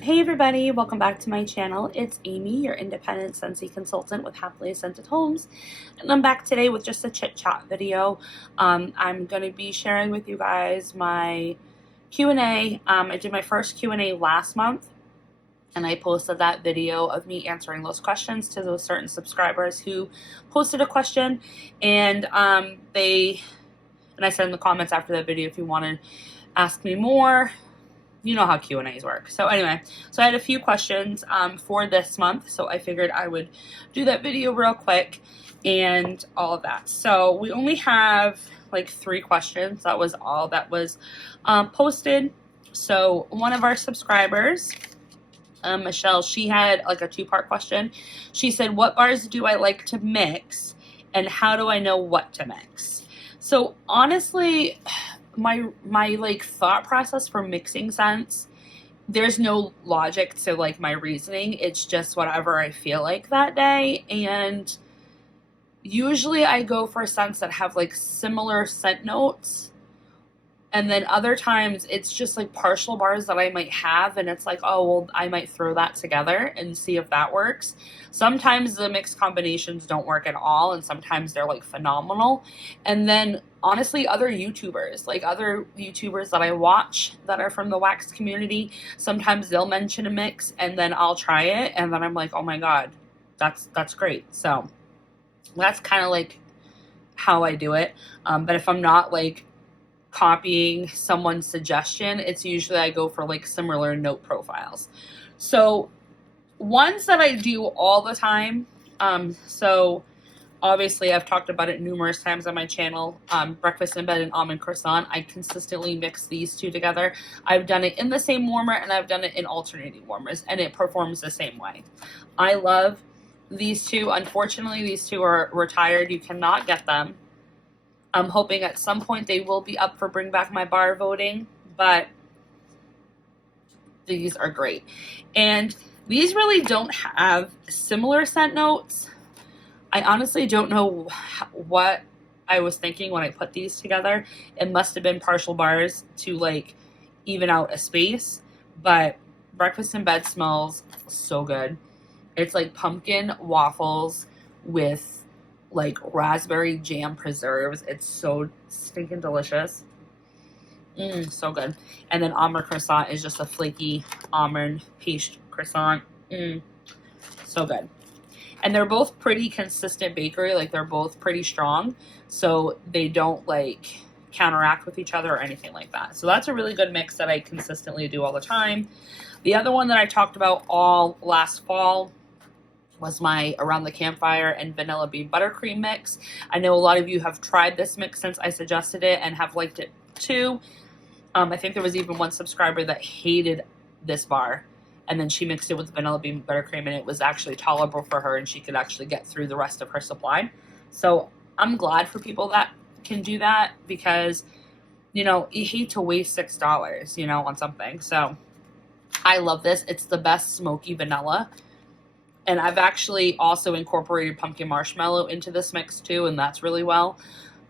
Hey everybody, welcome back to my channel. It's Amy, your independent Scentsy consultant with Happily Scented Homes, and I'm back today with just a chit chat video. I'm going to be sharing with you guys my Q&A. I did my first Q&A last month, and I posted that video of me answering those questions to those certain subscribers who posted a question, and I said in the comments after that video if you want to ask me more. You know how Q&As work. So anyway, so I had a few questions for this month, so I figured I would do that video real quick and all of that. So we only have like 3 questions. That was all that was posted. So one of our subscribers, Michelle, she had like a 2-part question. She said, what bars do I like to mix and how do I know what to mix? So honestly, my like thought process for mixing scents, there's no logic to like my reasoning. It's just whatever I feel like that day. And usually I go for scents that have like similar scent notes. And then other times it's just like partial bars that I might have, and it's like, oh, well, I might throw that together and see if that works. Sometimes the mixed combinations don't work at all, and sometimes they're like phenomenal. And then honestly, other YouTubers that I watch that are from the wax community, sometimes they'll mention a mix and then I'll try it and then I'm like, oh my God, that's great. So that's kind of like how I do it. But if I'm not like copying someone's suggestion, it's usually I go for like similar note profiles. So ones that I do all the time, so obviously I've talked about it numerous times on my channel, breakfast in bed and almond croissant. I consistently mix these two together. I've done it in the same warmer and I've done it in alternating warmers, and it performs the same way. I love these two. Unfortunately, these two are retired. You cannot get them. I'm hoping at some point they will be up for Bring Back My Bar voting, but these are great. And these really don't have similar scent notes. I honestly don't know what I was thinking when I put these together. It must have been partial bars to like even out a space, but breakfast in bed smells so good. It's like pumpkin waffles with like raspberry jam preserves. It's so stinking delicious. So good. And then almond croissant is just a flaky almond paste croissant. So good. And they're both pretty consistent bakery. Like they're both pretty strong, so they don't like counteract with each other or anything like that. So that's a really good mix that I consistently do all the time. The other one that I talked about all last fall was my Around the Campfire and Vanilla Bean Buttercream mix. I know a lot of you have tried this mix since I suggested it and have liked it too. I think there was even one subscriber that hated this bar, and then she mixed it with Vanilla Bean Buttercream and it was actually tolerable for her and she could actually get through the rest of her supply. So I'm glad for people that can do that, because you know, you hate to waste $6, you know, on something. So I love this. It's the best smoky vanilla. And I've actually also incorporated pumpkin marshmallow into this mix too, and that's really well.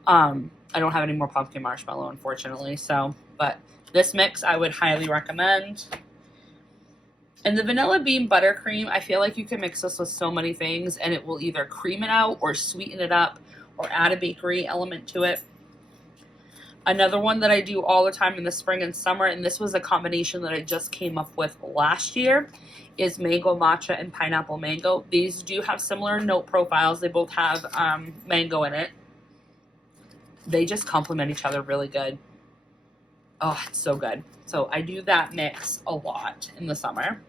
I don't have any more pumpkin marshmallow, unfortunately. So, but this mix I would highly recommend. And the Vanilla Bean Buttercream, I feel like you can mix this with so many things, and it will either cream it out or sweeten it up or add a bakery element to it. Another one that I do all the time in the spring and summer, and this was a combination that I just came up with last year, is mango matcha and pineapple mango. These do have similar note profiles. They both have mango in it. They just complement each other really good. Oh, it's so good. So I do that mix a lot in the summer.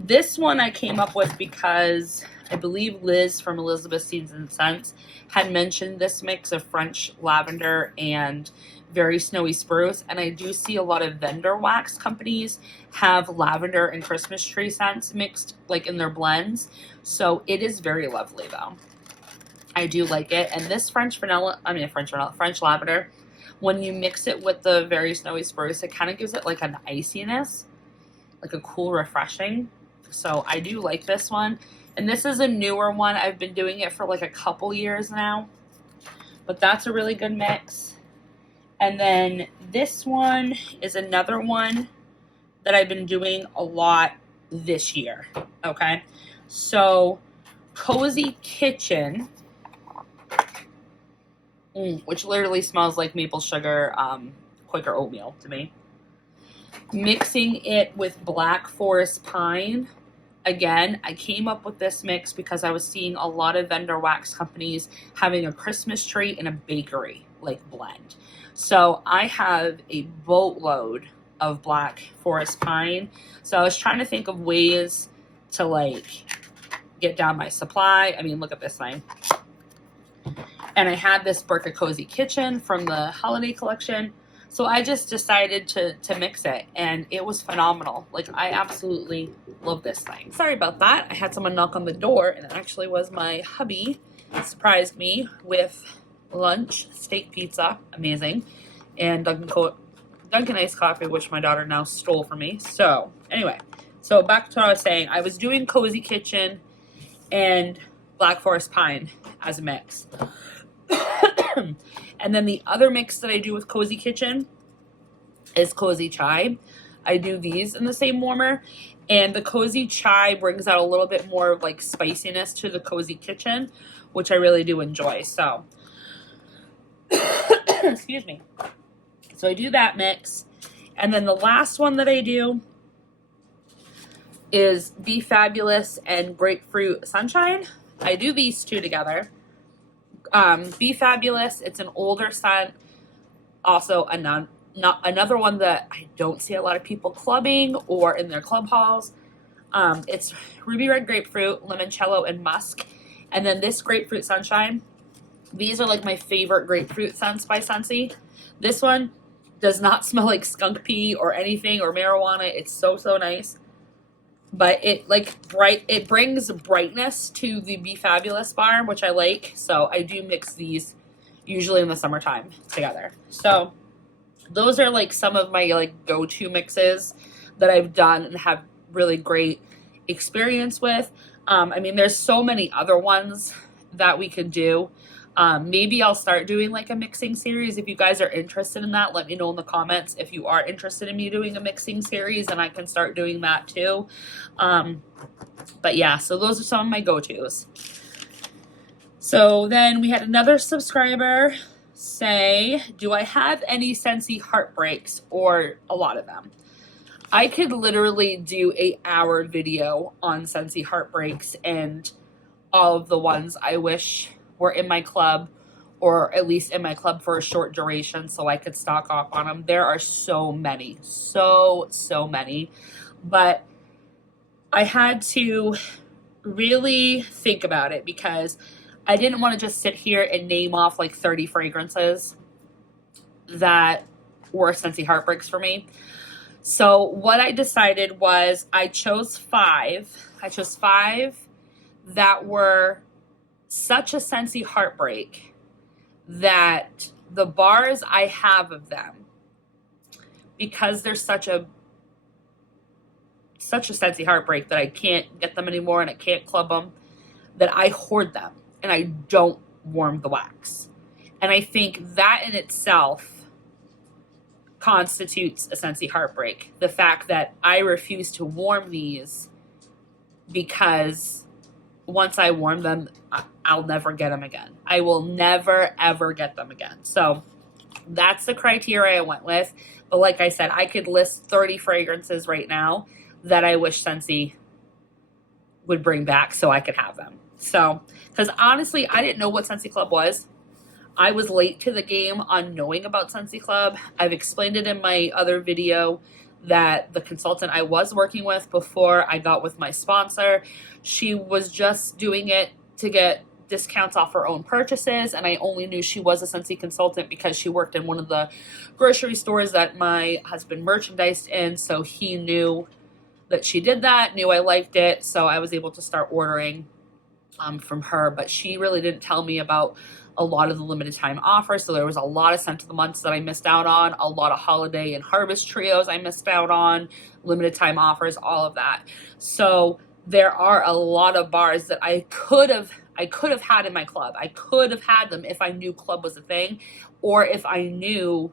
This one I came up with because I believe Liz from Elizabeth Seeds and Scents had mentioned this mix of French lavender and very snowy spruce, and I do see a lot of vendor wax companies have lavender and Christmas tree scents mixed like in their blends. So it is very lovely though. I do like it. And this French lavender, when you mix it with the very snowy spruce, it kind of gives it like an iciness, like a cool refreshing. So I do like this one. And this is a newer one. I've been doing it for like a couple years now, but that's a really good mix. And then this one is another one that I've been doing a lot this year. Okay, so Cozy Kitchen, which literally smells like maple sugar Quaker oatmeal to me. Mixing it with Black Forest Pine. Again, I came up with this mix because I was seeing a lot of vendor wax companies having a Christmas tree and a bakery like blend. So I have a boatload of Black Forest Pine. So I was trying to think of ways to like get down my supply. I mean, look at this thing. And I had this brick of Cozy Kitchen from the holiday collection. So I just decided to mix it, and it was phenomenal. Like, I absolutely love this thing. Sorry about that. I had someone knock on the door, and it actually was my hubby. It surprised me with lunch, steak pizza, amazing, and Dunkin' iced coffee, which my daughter now stole from me. So, anyway, so back to what I was saying. I was doing Cozy Kitchen and Black Forest Pine as a mix. And then the other mix that I do with Cozy Kitchen is Cozy Chai. I do these in the same warmer. And the Cozy Chai brings out a little bit more of like spiciness to the Cozy Kitchen, which I really do enjoy. So, excuse me. So I do that mix. And then the last one that I do is Be Fabulous and Grapefruit Sunshine. I do these two together. Be Fabulous, it's an older scent, also another one that I don't see a lot of people clubbing or in their club halls. It's Ruby Red Grapefruit, Limoncello, and Musk. And then this Grapefruit Sunshine, these are like my favorite grapefruit scents by Scentsy. This one does not smell like skunk pea or anything or marijuana. It's so nice. But it brings brightness to the Be Fabulous bar, which I like. So I do mix these usually in the summertime together. So those are like some of my like go-to mixes that I've done and have really great experience with. I mean, there's so many other ones that we could do. Maybe I'll start doing like a mixing series. If you guys are interested in that, let me know in the comments if you are interested in me doing a mixing series, and I can start doing that too. But yeah, so those are some of my go-tos. So then we had another subscriber say, do I have any Scentsy heartbreaks or a lot of them? I could literally do an hour video on Scentsy heartbreaks and all of the ones I wish were in my club, or at least in my club for a short duration so I could stock off on them. There are so many, so many. But I had to really think about it because I didn't want to just sit here and name off like 30 fragrances that were Scentsy heartbreaks for me. So what I decided was I chose five that were such a Scentsy heartbreak that the bars I have of them, because they're such a Scentsy heartbreak that I can't get them anymore and I can't club them, that I hoard them and I don't warm the wax. And I think that in itself constitutes a Scentsy heartbreak. The fact that I refuse to warm these because once I warm them, I'll never get them again. I will never, ever get them again. So that's the criteria I went with. But like I said, I could list 30 fragrances right now that I wish Scentsy would bring back so I could have them. So, because honestly, I didn't know what Scentsy Club was. I was late to the game on knowing about Scentsy Club. I've explained it in my other video that the consultant I was working with before I got with my sponsor, she was just doing it to get discounts off her own purchases, and I only knew she was a Scentsy consultant because she worked in one of the grocery stores that my husband merchandised in, so he knew that she did that, knew I liked it, so I was able to start ordering from her. But she really didn't tell me about a lot of the limited time offers, so there was a lot of scent of the months that I missed out on, a lot of holiday and harvest trios I missed out on, limited time offers, all of that. So there are a lot of bars that I could have had in my club. I could have had them if I knew club was a thing, or if I knew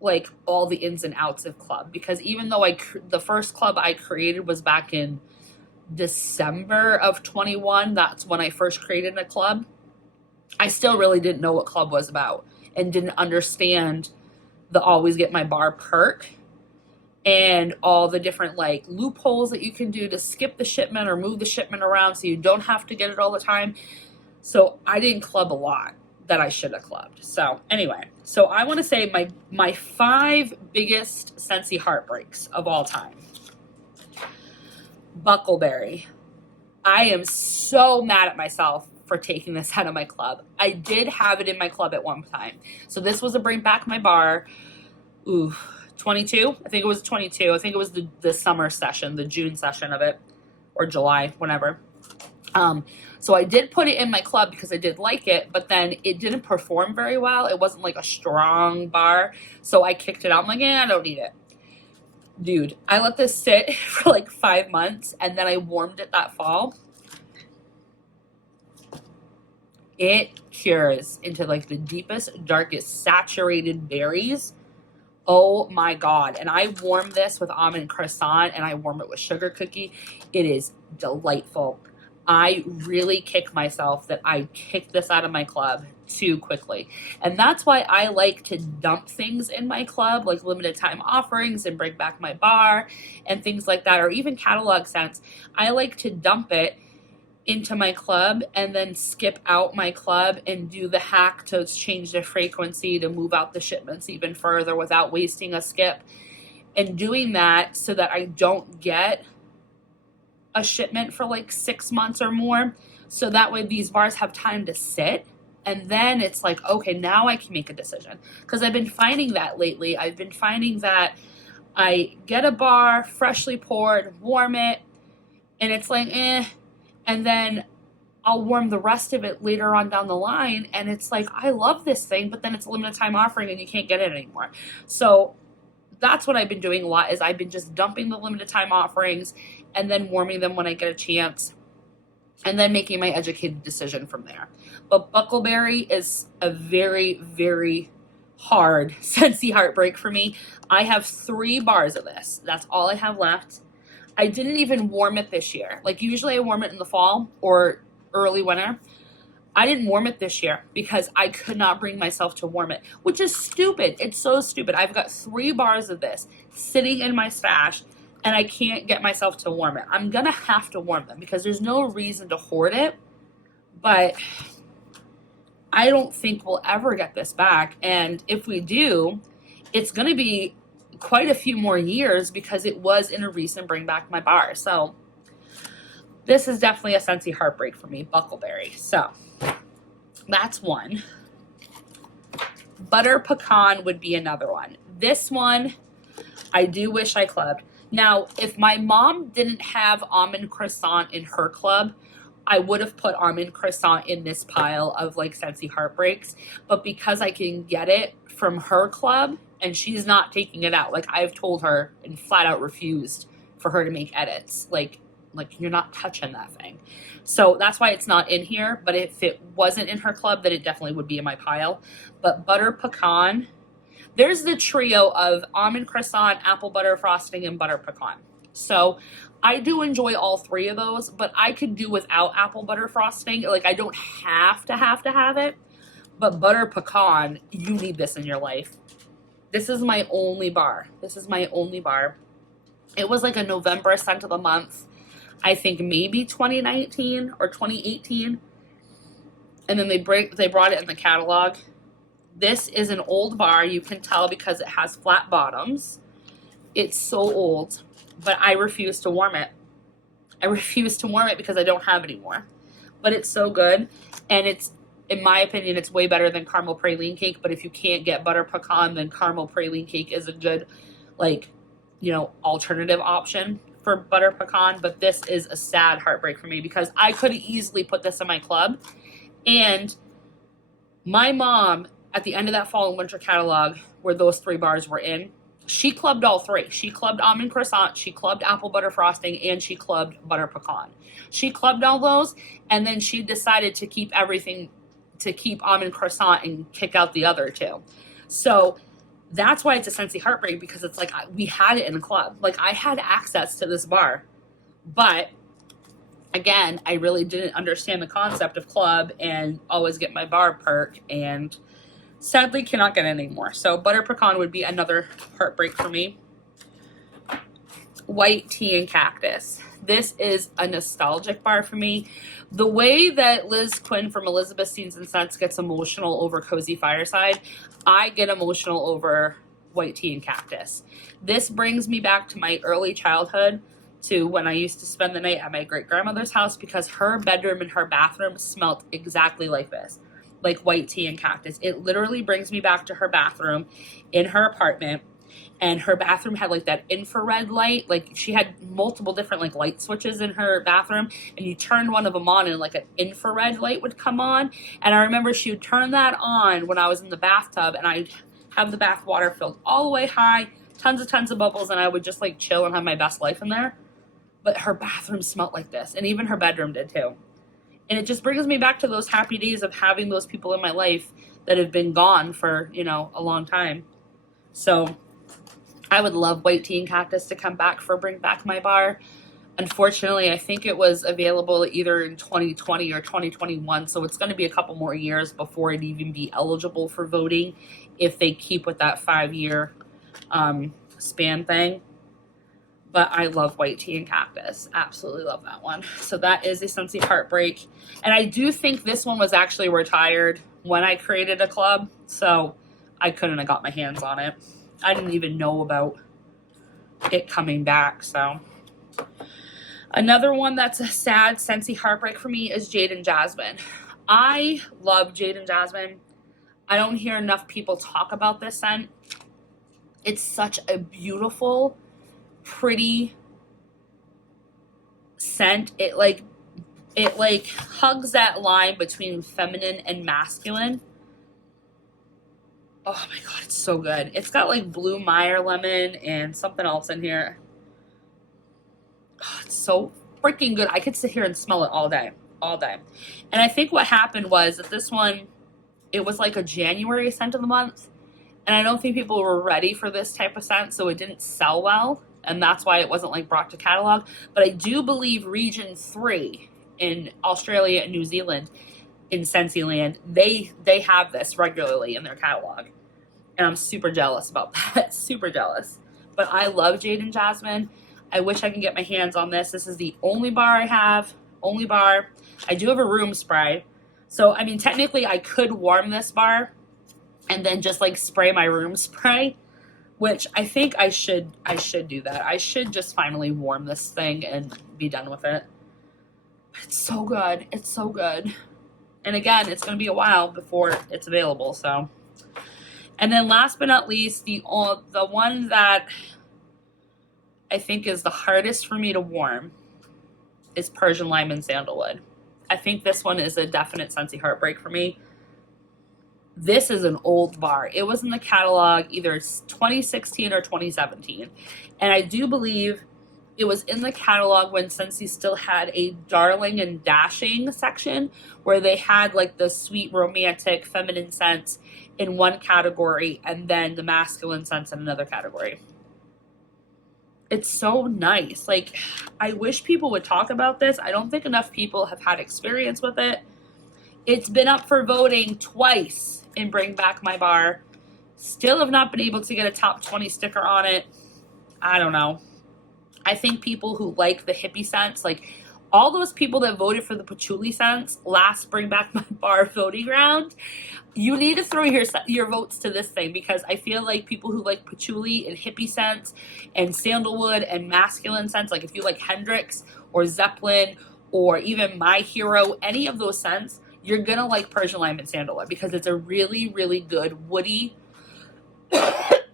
like all the ins and outs of club, because even though the first club I created was back in December of 21, that's when I first created a club, I still really didn't know what club was about and didn't understand the always get my bar perk and all the different like loopholes that you can do to skip the shipment or move the shipment around so you don't have to get it all the time. So I didn't club a lot that I should have clubbed. So anyway, so I want to say my 5 biggest Scentsy heartbreaks of all time. Buckleberry. I am so mad at myself for taking this out of my club. I did have it in my club at one time. So this was a bring back my bar. 22. I think it was 22. I think it was the summer session, the June session of it, or July, whenever. So I did put it in my club because I did like it, but then it didn't perform very well. It wasn't like a strong bar. So I kicked it out. I'm like, I don't need it. Dude, I let this sit for like 5 months and then I warmed it that fall. It cures into like the deepest, darkest, saturated berries. Oh my God. And I warm this with almond croissant and I warm it with sugar cookie. It is delightful. I really kick myself that I kicked this out of my club too quickly. And that's why I like to dump things in my club, like limited time offerings and bring back my bar and things like that, or even catalog scents. I like to dump it into my club and then skip out my club and do the hack to change the frequency to move out the shipments even further without wasting a skip. And doing that so that I don't get a shipment for like 6 months or more. So that way these bars have time to sit. And then it's like, okay, now I can make a decision. Because I've been finding that lately. I've been finding that I get a bar, freshly poured, warm it, and it's like, and then I'll warm the rest of it later on down the line. And it's like, I love this thing, but then it's a limited time offering and you can't get it anymore. So that's what I've been doing a lot, is I've been just dumping the limited time offerings and then warming them when I get a chance and then making my educated decision from there. But Buckleberry is a very, very hard Scentsy heartbreak for me. I have 3 bars of this. That's all I have left. I didn't even warm it this year. Like usually I warm it in the fall or early winter. I didn't warm it this year because I could not bring myself to warm it, which is stupid. It's so stupid. I've got 3 bars of this sitting in my stash and I can't get myself to warm it. I'm going to have to warm them because there's no reason to hoard it, but I don't think we'll ever get this back. And if we do, it's going to be quite a few more years because it was in a recent bring back my bar. So this is definitely a Scentsy heartbreak for me, Buckleberry. So that's one. Butter pecan would be another one. This one, I do wish I clubbed. Now, if my mom didn't have almond croissant in her club, I would have put almond croissant in this pile of like Scentsy heartbreaks. But because I can get it from her club and she's not taking it out, like I've told her and flat out refused for her to make edits. Like you're not touching that thing. So that's why it's not in here. But if it wasn't in her club, then it definitely would be in my pile. But butter pecan, there's the trio of almond croissant, apple butter frosting, and butter pecan. So I do enjoy all 3 of those, but I could do without apple butter frosting. Like I don't have to have it. But butter pecan, you need this in your life. This is my only bar. This is my only bar. It was like a November scent of the month. I think maybe 2019 or 2018. And then they brought it in the catalog. This is an old bar. You can tell because it has flat bottoms. It's so old, but I refuse to warm it. I refuse to warm it because I don't have any more. But it's so good. And it's, in my opinion, it's way better than caramel praline cake. But if you can't get butter pecan, then caramel praline cake is a good, alternative option for butter pecan. But this is a sad heartbreak for me because I could have easily put this in my club. And my mom, at the end of that fall and winter catalog where those 3 bars were in, she clubbed all 3. She clubbed almond croissant, she clubbed apple butter frosting, and she clubbed butter pecan. She clubbed all those, and then she decided to keep everything, to keep almond croissant and kick out the other 2. So That's why it's a Scentsy heartbreak, because it's like we had it in a club. Like I had access to this bar, but again, I really didn't understand the concept of club and always get my bar perk, and sadly cannot get it anymore. So butter pecan would be another heartbreak for me. White tea and cactus. This is a nostalgic bar for me. The way that Liz Quinn from Elizabeth Scenes and Scents gets emotional over Cozy Fireside, I get emotional over white tea and cactus. This brings me back to my early childhood, to when I used to spend the night at my great-grandmother's house, because her bedroom and her bathroom smelled exactly like this, like white tea and cactus. It literally brings me back to her bathroom in her apartment. And her bathroom had like that infrared light. Like she had multiple different like light switches in her bathroom, and you turned one of them on and like an infrared light would come on. And I remember she would turn that on when I was in the bathtub, and I'd have the bath water filled all the way high, tons of bubbles, and I would just like chill and have my best life in there. But her bathroom smelled like this, and even her bedroom did too. And it just brings me back to those happy days of having those people in my life that have been gone for, you know, a long time. So I would love white tea and cactus to come back for Bring Back My Bar. Unfortunately, I think it was available either in 2020 or 2021, so it's going to be a couple more years before it'd even be eligible for voting if they keep with that 5-year span thing. But I love white tea and cactus. Absolutely love that one. So that is a Scentsy heartbreak. And I do think this one was actually retired when I created a club, so I couldn't have got my hands on it. I didn't even know about it coming back. So another one that's a sad Scentsy heartbreak for me is Jade and Jasmine. I love Jade and Jasmine. I don't hear enough people talk about this scent. It's such a beautiful, pretty scent. It like hugs that line between feminine and masculine. Oh my god, it's so good. It's got like blue Meyer lemon and something else in here. Oh, it's so freaking good. I could sit here and smell it all day. And I think what happened was that this one, it was like a January scent of the month. And I don't think people were ready for this type of scent, so it didn't sell well. And that's why it wasn't like brought to catalog. But I do believe Region 3 in Australia and New Zealand, in Scentsy they have this regularly in their catalog. And I'm super jealous about that. Super jealous. But I love Jade and Jasmine. I wish I could get my hands on this. This is the only bar I have. Only bar. I do have a room spray. So, I mean, technically I could warm this bar and then just like spray my room spray, which I think I should do that. I should just finally warm this thing and be done with it. It's so good. It's so good. And again, it's going to be a while before it's available, so. And then last but not least, the one that I think is the hardest for me to warm is Persian Lime and Sandalwood. I think this one is a definite Scentsy heartbreak for me. This is an old bar. It was in the catalog either 2016 or 2017. And I do believe it was in the catalog when Scentsy still had a Darling and Dashing section where they had like the sweet, romantic, feminine scents in one category and then the masculine scents in another category. It's so nice. Like, I wish people would talk about this. I don't think enough people have had experience with it. It's been up for voting twice in Bring Back My Bar. Still have not been able to get a top 20 sticker on it. I don't know. I think people who like the hippie scents, like all those people that voted for the patchouli scents last Bring Back My Bar voting round, you need to throw your votes to this thing, because I feel like people who like patchouli and hippie scents and sandalwood and masculine scents, like if you like Hendrix or Zeppelin or even My Hero, any of those scents, you're going to like Persian Lime and Sandalwood because it's a really, really good woody,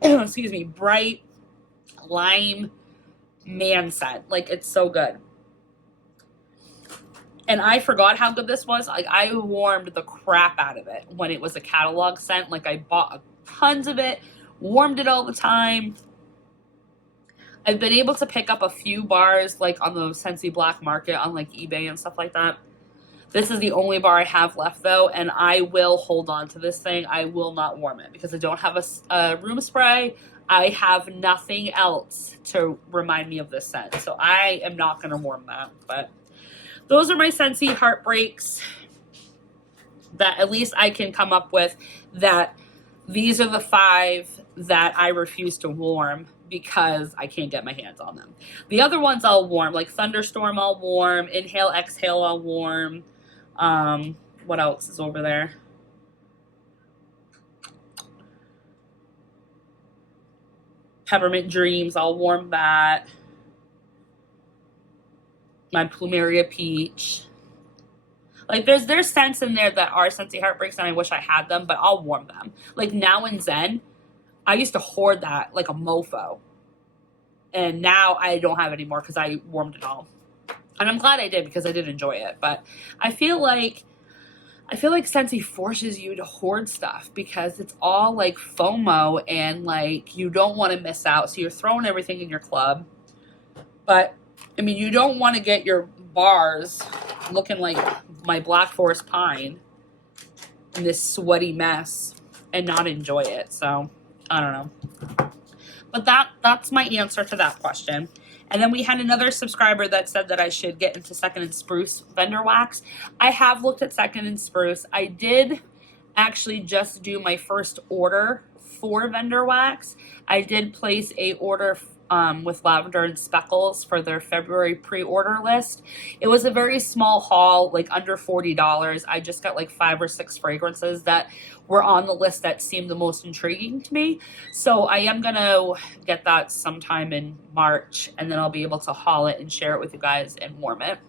excuse me, bright lime man scent. Like, it's so good. And I forgot how good this was. Like, I warmed the crap out of it when it was a catalog scent. Like, I bought tons of it, warmed it all the time. I've been able to pick up a few bars, like, on the Scentsy Black Market on, like, eBay and stuff like that. This is the only bar I have left though, and I will hold on to this thing. I will not warm it because I don't have a room spray. I have nothing else to remind me of this scent. So I am not going to warm that. But those are my Scentsy heartbreaks that at least I can come up with, that these are the 5 that I refuse to warm because I can't get my hands on them. The other ones I'll warm, like Thunderstorm I'll warm, Inhale, Exhale I'll warm. What else is over there? Peppermint Dreams, I'll warm that. My Plumeria Peach. Like there's scents in there that are Scentsy heartbreaks and I wish I had them, but I'll warm them. Like Now and Zen, I used to hoard that like a mofo. And now I don't have any more because I warmed it all. And I'm glad I did because I did enjoy it. But I feel like Scentsy forces you to hoard stuff because it's all like FOMO and like you don't want to miss out. So you're throwing everything in your club. But I mean, you don't want to get your bars looking like my Black Forest Pine in this sweaty mess and not enjoy it. So I don't know. But that's my answer to that question. And then we had another subscriber that said that I should get into Second and Spruce vendor wax. I have looked at Second and Spruce. I did actually just do my first order for vendor wax. I did place a order with Lavender and Speckles for their February pre-order list. It was a very small haul, like under $40. I just got like 5 or 6 fragrances that were on the list that seemed the most intriguing to me. So I am going to get that sometime in March, and then I'll be able to haul it and share it with you guys and warm it.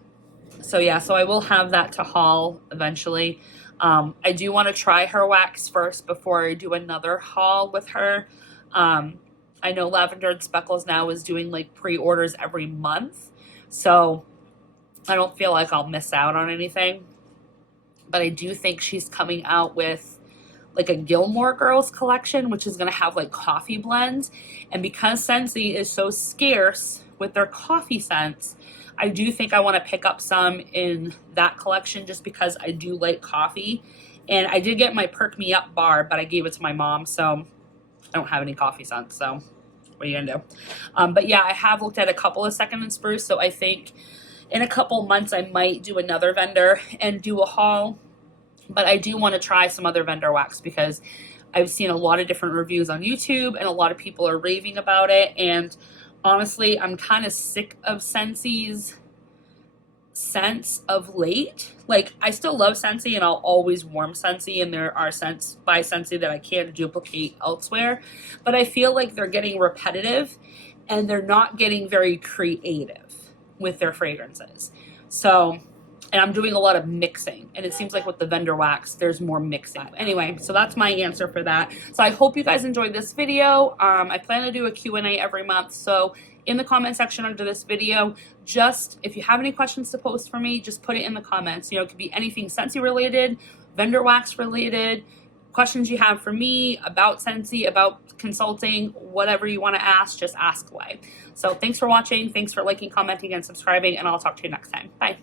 So yeah, so I will have that to haul eventually. I do want to try her wax first before I do another haul with her. I know Lavender and Speckles now is doing like pre-orders every month. So I don't feel like I'll miss out on anything. But I do think she's coming out with like a Gilmore Girls collection, which is going to have like coffee blends. And because Scentsy is so scarce with their coffee scents, I do think I want to pick up some in that collection just because I do like coffee. And I did get my Perk Me Up bar, but I gave it to my mom, so I don't have any coffee scents. So what are you gonna do? But yeah, I have looked at a couple of Second and Spruce, so I think in a couple months I might do another vendor and do a haul. But I do want to try some other vendor wax because I've seen a lot of different reviews on YouTube and a lot of people are raving about it. And honestly, I'm kind of sick of Scentsy's scents of late. Like, I still love Scentsy and I'll always warm Scentsy, and there are scents by Scentsy that I can't duplicate elsewhere. But I feel like they're getting repetitive and they're not getting very creative with their fragrances. So, and I'm doing a lot of mixing, and it seems like with the vendor wax, there's more mixing. Anyway, so that's my answer for that. So I hope you guys enjoyed this video. I plan to do a Q&A every month. So in the comment section under this video, just if you have any questions to post for me, just put it in the comments. You know, it could be anything Scentsy related, vendor wax related, questions you have for me about Scentsy, about consulting, whatever you want to ask, just ask away. So thanks for watching. Thanks for liking, commenting, and subscribing, and I'll talk to you next time. Bye.